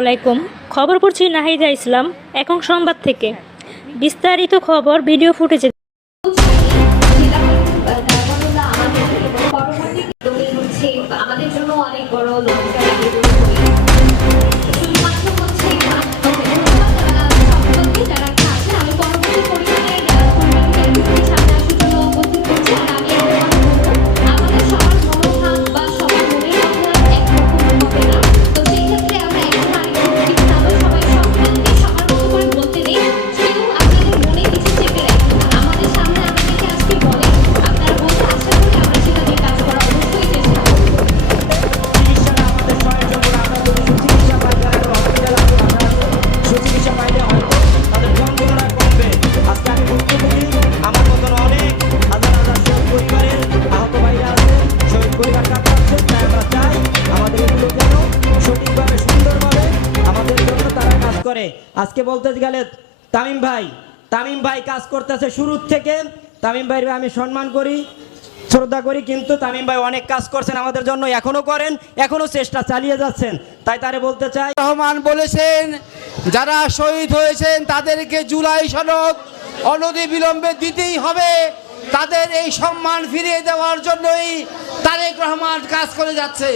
আলাইকুম। খবর পড়ছি নাহিদা ইসলাম, এখন সংবাদ থেকে। বিস্তারিত খবর, ভিডিও ফুটেজে আমাদের জন্য অনেক বড় করে। আজকে বলতে গেলে তামিম ভাই তামিম ভাই কাজ করতেছে শুরুর থেকে। তামিম ভাইয়ের আমি সম্মান করি, শ্রদ্ধা করি, কিন্তু তামিম ভাই অনেক কাজ করছেন আমাদের জন্য, এখনও করেন, এখনও চেষ্টা চালিয়ে যাচ্ছেন। তাই তারে বলতে চাই রহমান বলেছেন, যারা শহীদ হয়েছেন তাদেরকে জুলাই সনদ অনতি বিলম্বে দিতেই হবে। তাদের এই সম্মান ফিরিয়ে দেওয়ার জন্যই তারেক রহমান কাজ করে যাচ্ছে।